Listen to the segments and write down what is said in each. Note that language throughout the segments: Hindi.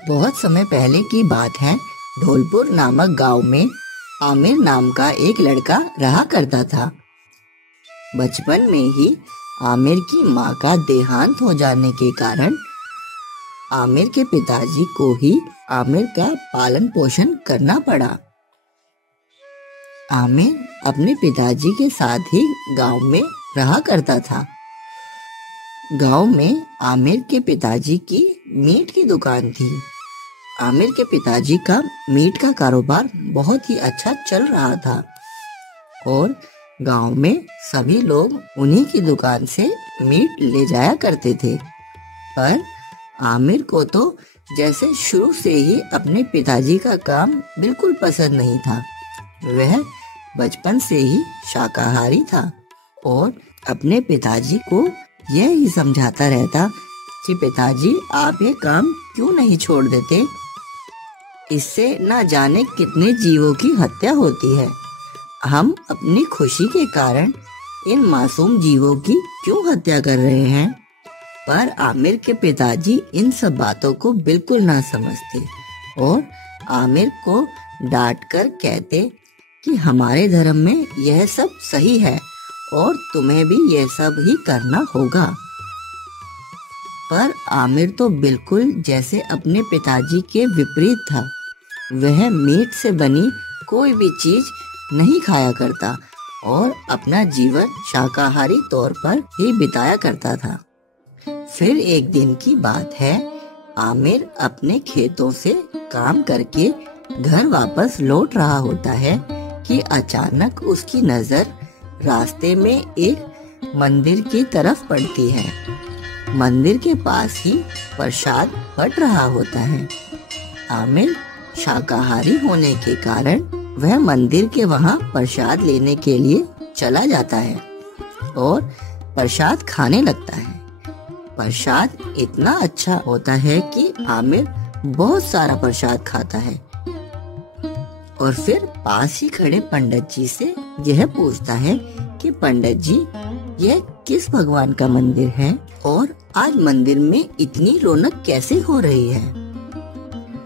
बहुत समय पहले की बात है। धौलपुर नामक गांव में आमिर नाम का एक लड़का रहा करता था। बचपन में ही आमिर की माँ का देहांत हो जाने के कारण आमिर के पिताजी को ही आमिर का पालन पोषण करना पड़ा। आमिर अपने पिताजी के साथ ही गांव में रहा करता था। गांव में आमिर के पिताजी की मीट की दुकान थी। आमिर के पिताजी का मीट का कारोबार बहुत ही अच्छा चल रहा था और गांव में सभी लोग उन्हीं की दुकान से मीट ले जाया करते थे। पर आमिर को तो जैसे शुरू से ही अपने पिताजी का काम बिल्कुल पसंद नहीं था। वह बचपन से ही शाकाहारी था और अपने पिताजी को यह ही समझाता रहता कि पिताजी आप ये काम क्यों नहीं छोड़ देते, इससे न जाने कितने जीवों की हत्या होती है। हम अपनी खुशी के कारण इन मासूम जीवों की क्यों हत्या कर रहे हैं। पर आमिर के पिताजी इन सब बातों को बिल्कुल ना समझते और आमिर को डांटकर कहते कि हमारे धर्म में यह सब सही है और तुम्हें भी यह सब ही करना होगा। पर आमिर तो बिल्कुल जैसे अपने पिताजी के विपरीत था। वह मीट से बनी कोई भी चीज नहीं खाया करता और अपना जीवन शाकाहारी तौर पर ही बिताया करता था। फिर एक दिन की बात है, आमिर अपने खेतों से काम करके घर वापस लौट रहा होता है कि अचानक उसकी नजर रास्ते में एक मंदिर की तरफ पड़ती है। मंदिर के पास ही प्रसाद बट रहा होता है। आमिर शाकाहारी होने के कारण वह मंदिर के वहां प्रसाद लेने के लिए चला जाता है और प्रसाद खाने लगता है। प्रसाद इतना अच्छा होता है कि आमिर बहुत सारा प्रसाद खाता है और फिर पास ही खड़े पंडित जी से यह पूछता है कि पंडित जी, यह किस भगवान का मंदिर है और आज मंदिर में इतनी रौनक कैसे हो रही है।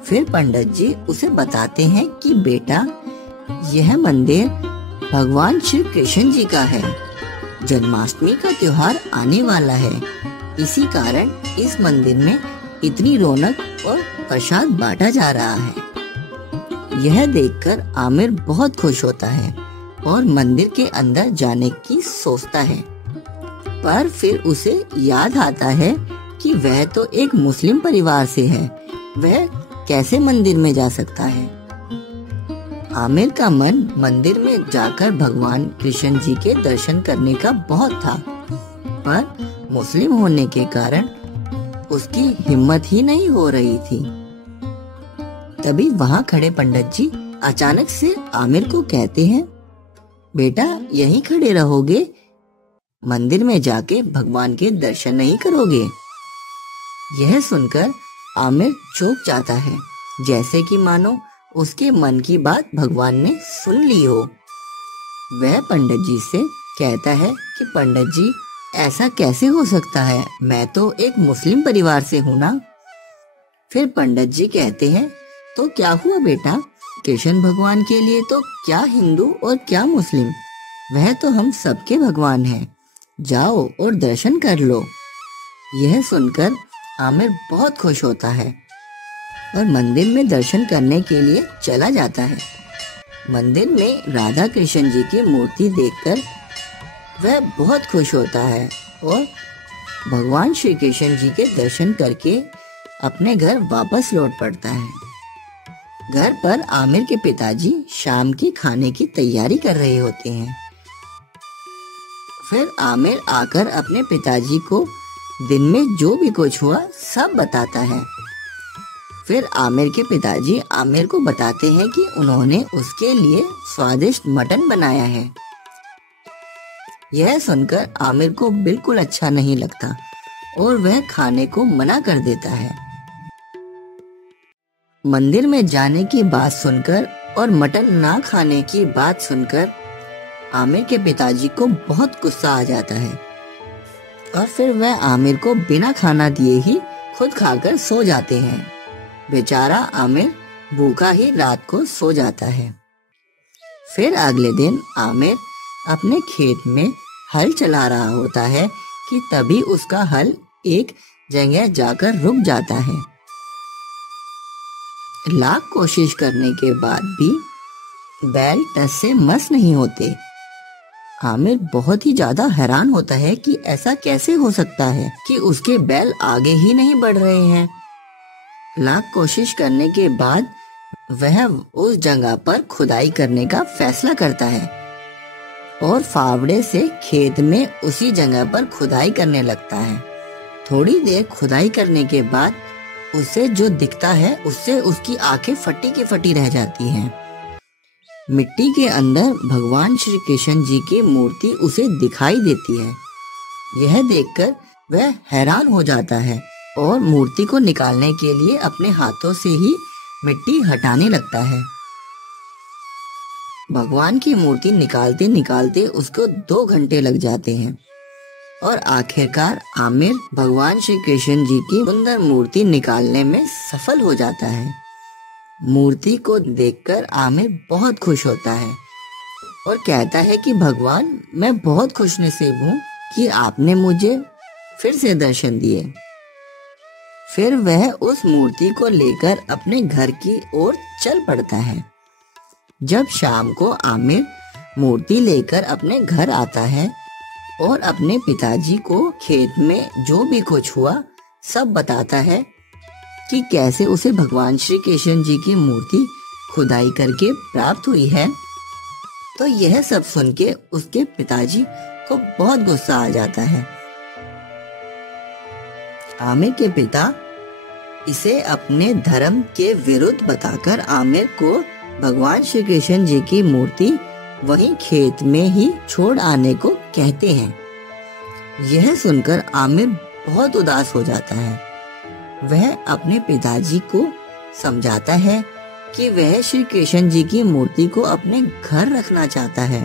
फिर पंडित जी उसे बताते हैं कि बेटा, यह मंदिर भगवान श्री कृष्ण जी का है। जन्माष्टमी का त्योहार आने वाला है, इसी कारण इस मंदिर में इतनी रौनक और प्रसाद बांटा जा रहा है। यह देखकर आमिर बहुत खुश होता है और मंदिर के अंदर जाने की सोचता है। पर फिर उसे याद आता है कि वह तो एक मुस्लिम परिवार से है, वह कैसे मंदिर में जा सकता है। आमिर का मन मंदिर में जाकर भगवान कृष्ण जी के दर्शन करने का बहुत था, पर मुस्लिम होने के कारण उसकी हिम्मत ही नहीं हो रही थी। तभी वहां खड़े पंडित जी अचानक से आमिर को कहते हैं, बेटा यहीं खड़े रहोगे, मंदिर में जाके भगवान के दर्शन नहीं करोगे। यह सुनकर आमिर चौंक जाता है, जैसे कि मानो उसके मन की बात भगवान ने सुन ली हो। वह पंडित जी से कहता है कि पंडित जी, ऐसा कैसे हो सकता है, मैं तो एक मुस्लिम परिवार से हूँ ना। फिर पंडित जी कहते हैं, तो क्या हुआ बेटा, कृष्ण भगवान के लिए तो क्या हिंदू और क्या मुस्लिम, वह तो हम सबके भगवान हैं, जाओ और दर्शन कर लो। यह सुनकर आमिर बहुत खुश होता है और मंदिर में दर्शन करने के लिए चला जाता है। मंदिर में राधा कृष्ण जी की मूर्ति देखकर वह बहुत खुश होता है और भगवान श्री कृष्ण जी के दर्शन करके अपने घर वापस लौट पड़ता है। घर पर आमिर के पिताजी शाम के खाने की तैयारी कर रहे होते हैं। फिर आमिर आकर अपने पिताजी को दिन में जो भी कुछ हुआ सब बताता है। फिर आमिर के पिताजी आमिर को बताते हैं कि उन्होंने उसके लिए स्वादिष्ट मटन बनाया है। यह सुनकर आमिर को बिल्कुल अच्छा नहीं लगता और वह खाने को मना कर देता है। मंदिर में जाने की बात सुनकर और मटन ना खाने की बात सुनकर आमिर के पिताजी को बहुत गुस्सा आ जाता है और फिर वह आमिर को बिना खाना दिए ही खुद खाकर सो जाते हैं। बेचारा आमिर भूखा ही रात को सो जाता है। फिर अगले दिन आमिर अपने खेत में हल चला रहा होता है कि तभी उसका हल एक जगह जाकर रुक जाता है। लाख कोशिश करने के बाद भी बैल टस से मस नहीं होते। आमिर बहुत ही ज्यादा हैरान होता है कि ऐसा कैसे हो सकता है कि उसके बैल आगे ही नहीं बढ़ रहे हैं। लाख कोशिश करने के बाद वह उस जगह पर खुदाई करने का फैसला करता है और फावड़े से खेत में उसी जगह पर खुदाई करने लगता है। थोड़ी देर खुदाई करने के बाद उसे जो दिखता है उससे उसकी आंखें फटी की फटी रह जाती हैं। मिट्टी के अंदर भगवान श्री कृष्ण जी की मूर्ति उसे दिखाई देती है। यह देखकर वह हैरान हो जाता है और मूर्ति को निकालने के लिए अपने हाथों से ही मिट्टी हटाने लगता है। भगवान की मूर्ति निकालते निकालते उसको 2 घंटे लग जाते हैं और आखिरकार आमिर भगवान श्री कृष्ण जी की सुंदर मूर्ति निकालने में सफल हो जाता है। मूर्ति को देखकर आमिर बहुत खुश होता है और कहता है कि भगवान, मैं बहुत खुशनसीब हूँ कि आपने मुझे फिर से दर्शन दिए। फिर वह उस मूर्ति को लेकर अपने घर की ओर चल पड़ता है। जब शाम को आमिर मूर्ति लेकर अपने घर आता है और अपने पिताजी को खेत में जो भी कुछ हुआ सब बताता है कि कैसे उसे भगवान श्री कृष्ण जी की मूर्ति खुदाई करके प्राप्त हुई है, तो यह सब सुन के उसके पिताजी को बहुत गुस्सा आ जाता है। आमिर के पिता इसे अपने धर्म के विरुद्ध बताकर आमिर को भगवान श्री कृष्ण जी की मूर्ति वहीं खेत में ही छोड़ आने को कहते हैं। यह सुनकर आमिर बहुत उदास हो जाता है। वह अपने पिताजी को समझाता है कि वह श्री कृष्ण जी की मूर्ति को अपने घर रखना चाहता है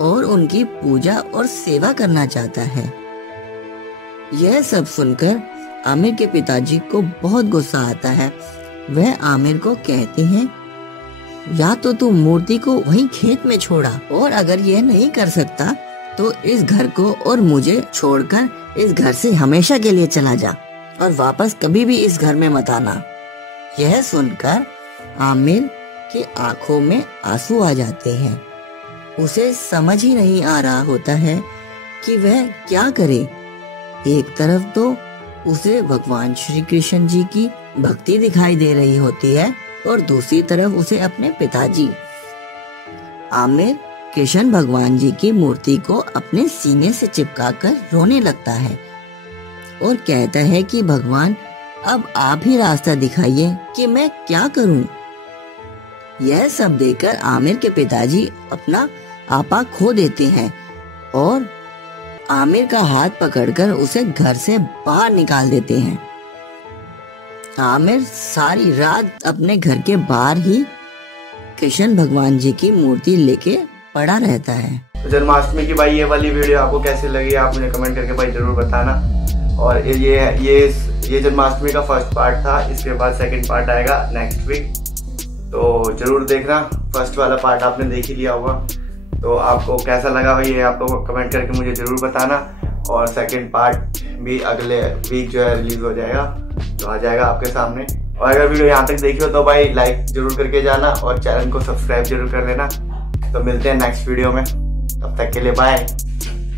और उनकी पूजा और सेवा करना चाहता है। यह सब सुनकर आमिर के पिताजी को बहुत गुस्सा आता है। वह आमिर को कहते हैं, या तो तू मूर्ति को वहीं खेत में छोड़ा, और अगर यह नहीं कर सकता तो इस घर को और मुझे छोड़कर इस घर से हमेशा के लिए चला जा और वापस कभी भी इस घर में मत आना। यह सुनकर आमिर की आंखों में आंसू आ जाते हैं। उसे समझ ही नहीं आ रहा होता है कि वह क्या करे। एक तरफ तो उसे भगवान श्री कृष्ण जी की भक्ति दिखाई दे रही होती है और दूसरी तरफ उसे अपने पिताजी। आमिर कृष्ण भगवान जी की मूर्ति को अपने सीने से चिपकाकर रोने लगता है और कहता है कि भगवान, अब आप ही रास्ता दिखाइए कि मैं क्या करूं। यह सब देखकर आमिर के पिताजी अपना आपा खो देते हैं और आमिर का हाथ पकड़कर उसे घर से बाहर निकाल देते हैं। आमिर सारी रात अपने घर के बाहर ही कृष्ण भगवान जी की मूर्ति लेके पड़ा रहता है। जन्माष्टमी की भाई ये वाली वीडियो आपको कैसी लगी आप मुझे कमेंट करके भाई जरूर बताना। और ये जन्माष्टमी का फर्स्ट पार्ट था, इसके बाद सेकंड पार्ट आएगा नेक्स्ट वीक, तो जरूर देखना। फर्स्ट वाला पार्ट आपने देख ही लिया होगा, तो आपको कैसा लगा हो ये आपको कमेंट करके मुझे जरूर बताना। और सेकंड पार्ट भी अगले वीक जो है रिलीज हो जाएगा, जो आ जाएगा आपके सामने। और अगर वीडियो यहाँ तक देखी हो तो भाई लाइक जरूर करके जाना और चैनल को सब्सक्राइब जरूर कर लेना। तो मिलते हैं नेक्स्ट वीडियो में, तब तक के लिए बाय।